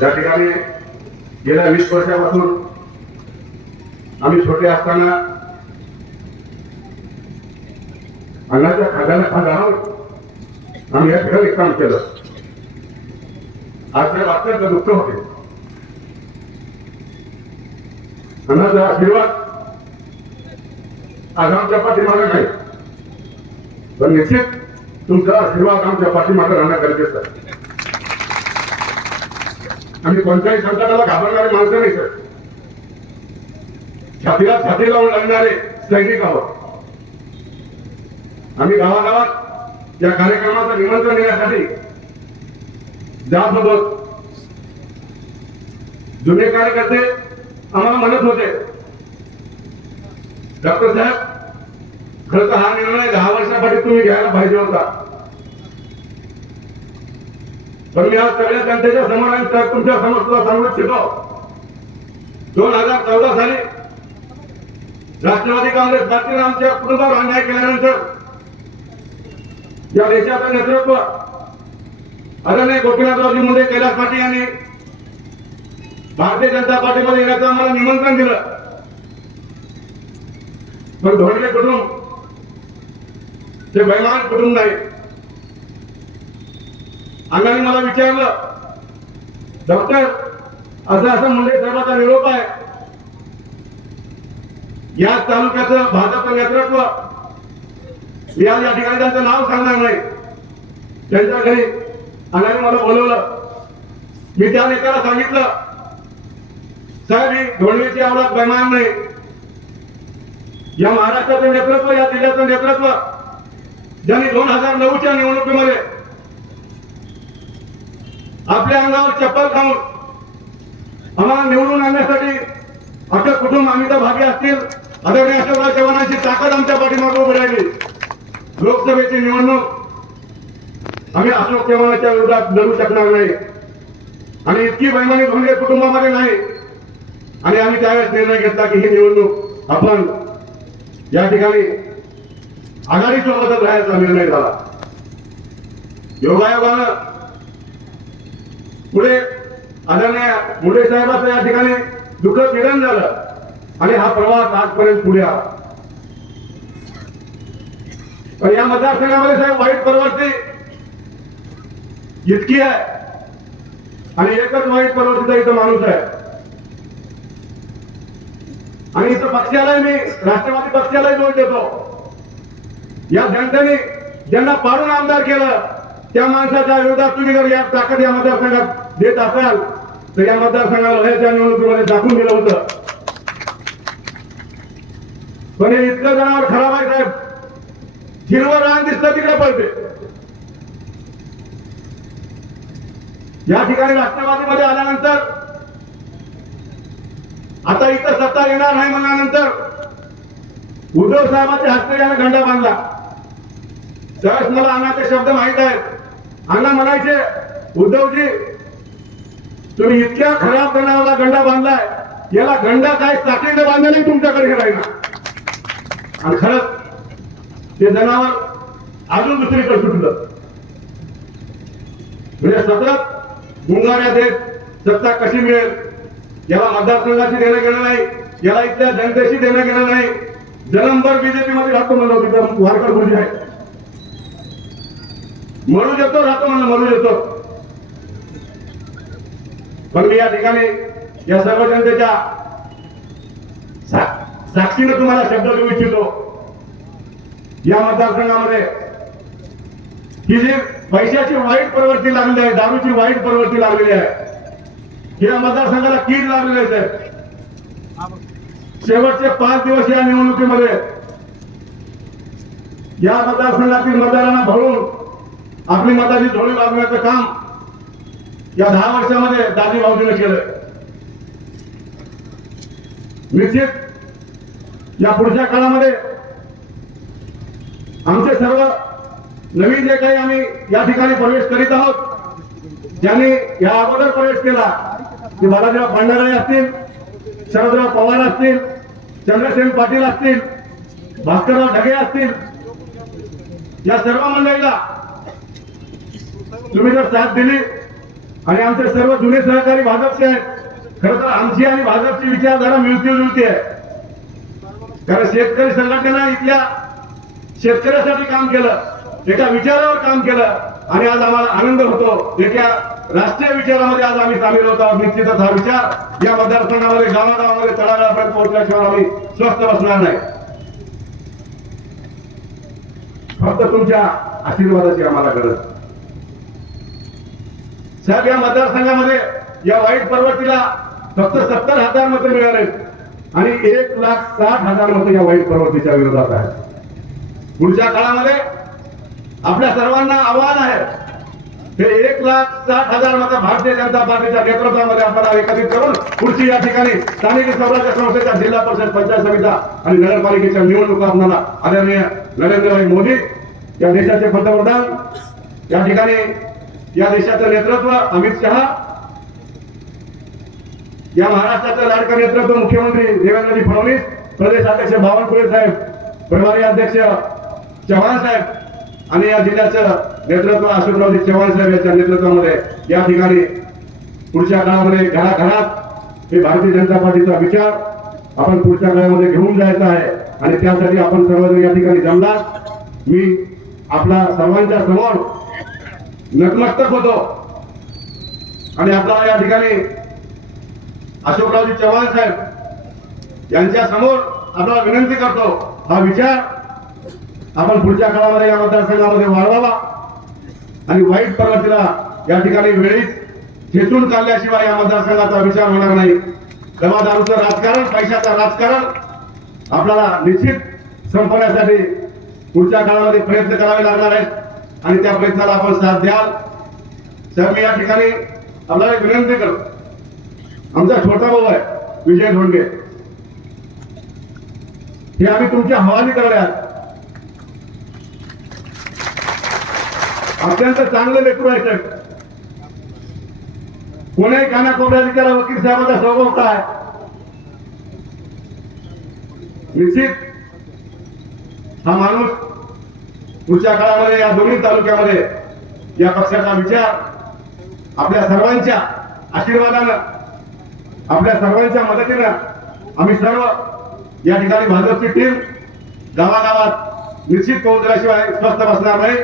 त्या ठिकाणी गेल्या वीस वर्षापासून आम्ही छोटे असताना अंगाच्या खाद्याला खात आहोत. आम्ही या ठिकाणी काम केलं. आजच्या वाक्यात दुःख होते. अन्नाचा आशीर्वाद आज आमच्या पाठीमागे नाही. पण निश्चित तुमचा आशीर्वाद आमच्या पाठीमागे राहणं गरजेचं आहे. आम्ही कोणत्याही संकटाला घाबरणारे माणसं नाही सर. छातीला छाती लावून लढणारे सैनिक आहोत. आम्ही गावागावात या कार्यक्रमाचं निमंत्रण देण्यासाठी जात होतो जुने कार्यकर्ते आम्हाला म्हणत होते डॉक्टर साहेब खरं तर हा निर्णय दहा वर्षासाठी तुम्ही घ्यायला पाहिजे होता. पण मी आज सगळ्या जनतेच्या समोर आणि तुमच्यासमोर सुद्धा सांगू इच्छितो दोन हजार चौदा साली राष्ट्रवादी काँग्रेस पार्टीनं आमच्या कुटुंबावर अन्याय केल्यानंतर या देशाचं नेतृत्व आदरणीय गोपीनाथरावजी मुंडे कैलास पाटील यांनी भारतीय जनता पार्टीमध्ये येण्याचं आम्हाला निमंत्रण दिलं. पण धोंडले कुटुंब ते बैमान कुटुंब नाही अण्णांनी मला विचारलं डॉक्टर असं असं मुंडे साहेबाचा निरोप आहे. या तालुक्याचं भाजप नेतृत्व मी आज या ठिकाणी त्यांचं नाव सांगणार नाही. त्यांच्या घरी अण्णांनी मला बोलवलं. मी त्या नेत्याला सांगितलं साहेब ही धोंडवीची आवडत बैमान नाही. या महाराष्ट्राचं नेतृत्व या जिल्ह्याचं नेतृत्व ज्यांनी दोन हजार नऊच्या निवडणुकीमध्ये आपल्या अंगावर चप्पल खाऊन आम्हाला निवडून आणण्यासाठी आमच्या कुटुंब अमिता भागी असतील. आदरणीय अशोकराव चव्हाणांची ताकद आमच्या पाठीमागे उभी राहिली. लोकसभेची निवडणूक आम्ही अशोक चव्हाणाच्या विरोधात लढू शकणार नाही. आणि इतकी बैमानी भंगे कुटुंबामध्ये नाही. आणि आम्ही त्यावेळेस निर्णय घेतला की ही निवडणूक आपण या ठिकाणी आघाडी सोबतच राहायचा निर्णय झाला. योगायोगानं पुढे आदरणीय मुंडे साहेबाचं या ठिकाणी दुःखद निधन झालं. आणि हा प्रवास आजपर्यंत पुढे आला. पण या मतदारसंघामध्ये साहेब वाईट प्रवृत्ती इतकी आहे. आणि एकच वाईट प्रवृत्तीचा इथं माणूस आहे. आणि इथं पक्षालाही मी राष्ट्रवादी पक्षालाही दोष देतो. या जनतेने ज्यांना पाडून आमदार केलं त्या माणसाच्या विरोधात तुम्ही जर या ताकद या मतदारसंघात देत असाल तर या मतदारसंघाला लढ्याच्या निवडणुकीमध्ये दाखवून दिलं होतं. पण हे इतकं जनावर खराब आहे साहेब. हिरवं रान दिसतं तिकडे पडते. या ठिकाणी राष्ट्रवादीमध्ये आल्यानंतर आता इथं सत्ता येणार नाही म्हणल्यानंतर उद्धव साहेबांच्या हस्ते यानं गंडा बांधला. सहज मला अण्णाचे शब्द माहीत आहेत. अण्णा म्हणायचे उद्धवजी तुम्ही इतक्या खराब जनावरला गंडा बांधलाय याला गंडा काय साखळीनं बांधला नाही तुमच्याकडे राहिला आणि खरंच ते जनावर अजून दुसरीकडे सुटलं. म्हणजे सतत गुंगाऱ्या देत सत्ता कशी मिळेल याला मतदारसंघाशी देणं गेलं नाही याला इथल्या जनतेशी देणं गेलं नाही. जन्मभर बीजेपी मध्ये राहतो म्हणलं तिथं वारकर गुरुजी आहे मरू देतो राहतो म्हणलं मरू देतो. पण मी या ठिकाणी या सर्व जनतेच्या साक्षीनं साक्षीने तुम्हाला शब्द देऊ इच्छितो या मतदारसंघामध्ये ही जी पैशाची वाईट प्रवृत्ती लागलेली आहे दारूची वाईट प्रवृत्ती लागलेली आहे या मतदारसंघाला कीड लागलेली आहे साहेब. शेवटचे पाच दिवस या निवडणुकीमध्ये या मतदारसंघातील मतदारांना भरून आपली मताची झोळी बांधण्याचं काम या दहा वर्षामध्ये दादी भाऊजीने केलं निश्चित या पुढच्या काळामध्ये आमचे सर्व नवीन जे काही आम्ही या ठिकाणी प्रवेश करीत आहोत ज्यांनी या अगोदर प्रवेश केला ते बालाजीराव भंडारे असतील शरदराव पवार असतील चंद्रसेन पाटील असतील भास्करराव ढगे असतील या सर्व मंडळीला तुम्ही जर साथ दिली आणि आमचे सर्व जुने सहकारी भाजपचे आहेत. खरं तर आमची आणि भाजपची विचारधारा मिळती जुळती आहे. कारण शेतकरी संघटना इथल्या शेतकऱ्यासाठी काम केलं एका विचारावर काम केलं आणि आज आम्हाला आनंद होतो. एका राष्ट्रीय विचारामध्ये आज आम्ही सामील होतो. आहोत निश्चितच हा विचार या मतदारसंघामध्ये गावागावामध्ये तळागाळापर्यंत पोहोचल्याशिवाय आम्ही स्वस्थ बसणार नाही. फक्त तुमच्या आशीर्वादाची आम्हाला गरज. साहेब या मतदारसंघामध्ये या वाईट पर्वतीला फक्त सत्तर हजार मतं मिळाले आणि एक लाख साठ हजार मतं या वाईट पर्वतीच्या विरोधात आहेत. पुढच्या काळामध्ये आपल्या सर्वांना आव्हान आहे हे एक लाख साठ हजार मतं भारतीय जनता पार्टीच्या नेतृत्वामध्ये आपल्याला एकत्रित करून पुढची या ठिकाणी स्थानिक स्वराज्य संस्थेच्या जिल्हा परिषद पंचायत समित्या आणि नगरपालिकेच्या निवडणुका आपल्याला आदरणीय नरेंद्रभाई मोदी या देशाचे पंतप्रधान या ठिकाणी या देशाचं नेतृत्व अमित शहा या महाराष्ट्राचं लाडकं नेतृत्व मुख्यमंत्री देवेंद्रजी फडणवीस प्रदेश अध्यक्ष बावनकुळे साहेब प्रभारी अध्यक्ष चव्हाण साहेब आणि या जिल्ह्याचं नेतृत्व अशोकरावजी चव्हाण साहेब यांच्या नेतृत्वामध्ये या ठिकाणी पुढच्या काळामध्ये घराघरात हे भारतीय जनता पार्टीचा विचार आपण पुढच्या काळामध्ये घेऊन जायचा आहे आणि त्यासाठी आपण सर्वजण या ठिकाणी जमणार. मी आपला सर्वांच्या समोर नतमस्तक होतो. आणि आपल्याला या ठिकाणी अशोकरावजी चव्हाण साहेब यांच्या समोर आपल्याला विनंती करतो हा विचार आपण पुढच्या काळामध्ये या मतदारसंघामध्ये वाढवावा. आणि वाईट प्रवृत्तीला या ठिकाणी वेळीच खेचून काढल्याशिवाय या मतदारसंघाचा विचार होणार नाही. दवा राजकारण पैशाचं राजकारण आपल्याला निश्चित संपवण्यासाठी पुढच्या काळामध्ये प्रयत्न करावे लागणार आहेत. आणि त्या प्रयत्नाला आपण साथ द्याल. तर मी या ठिकाणी आपल्याला एक विनंती करतो. आमचा छोटा भाऊ आहे विजय धोंडगे हे आम्ही तुमच्या हवाली करण्यात अत्यंत चांगलं लेकरू आहे साहेब. कोणाही कानाकोपऱ्यात विचारा वकील साहेबांचा स्वभाव काय? निश्चित. हा माणूस पुढच्या काळामध्ये या दोन्ही तालुक्यामध्ये या पक्षाचा विचार आपल्या सर्वांच्या आशीर्वादानं आपल्या सर्वांच्या मदतीनं आम्ही सर्व या ठिकाणी भाजपची टीम गावागावात निश्चित पोहोचल्याशिवाय स्वस्थ बसणार नाही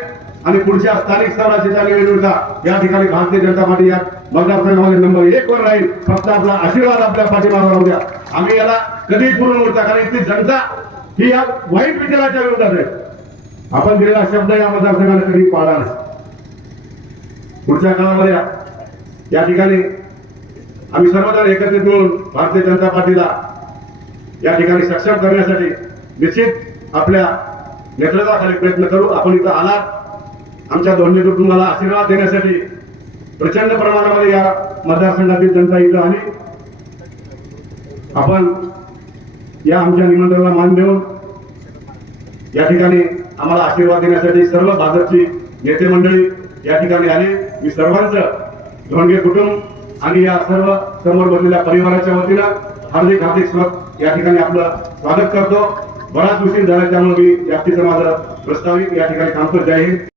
आणि पुढच्या स्थानिक स्वराज्याच्या निवडणुका या ठिकाणी भारतीय जनता पार्टी या मतदारसंघामध्ये नंबर एक वर राहील. फक्त आपला आशीर्वाद आपल्या पाठीमागे राहू द्या. आम्ही याला कधी पूर्ण उरता कारण इथली जनता ही या वाईट विचाराच्या विरोधात आहे. आपण दिलेला शब्द या मतदारसंघाला कधी पाळला नाही. पुढच्या काळामध्ये या ठिकाणी आम्ही सर्वजण एकत्रित मिळून भारतीय जनता पार्टीला या ठिकाणी सक्षम करण्यासाठी निश्चित आपल्या नेतृत्वाखाली प्रयत्न करू. आपण इथं आलात. आमच्या दोन्ही कुटुंबाला आशीर्वाद देण्यासाठी प्रचंड प्रमाणामध्ये या मतदारसंघातील जनता इथं आली. आपण या आमच्या निमंत्रणाला मान देऊन या ठिकाणी आम्हाला आशीर्वाद देण्यासाठी सर्व भाजपची नेते मंडळी या ठिकाणी आले. मी सर्वांचं धोंडगे कुटुंब आणि या सर्व समोर बसलेल्या परिवाराच्या वतीनं हार्दिक हार्दिक स्वत या ठिकाणी आपलं स्वागत करतो. बराच उशीर झाला त्यामुळे मी जास्तीचं माझं प्रस्तावित या ठिकाणी थांबतो जय हिंद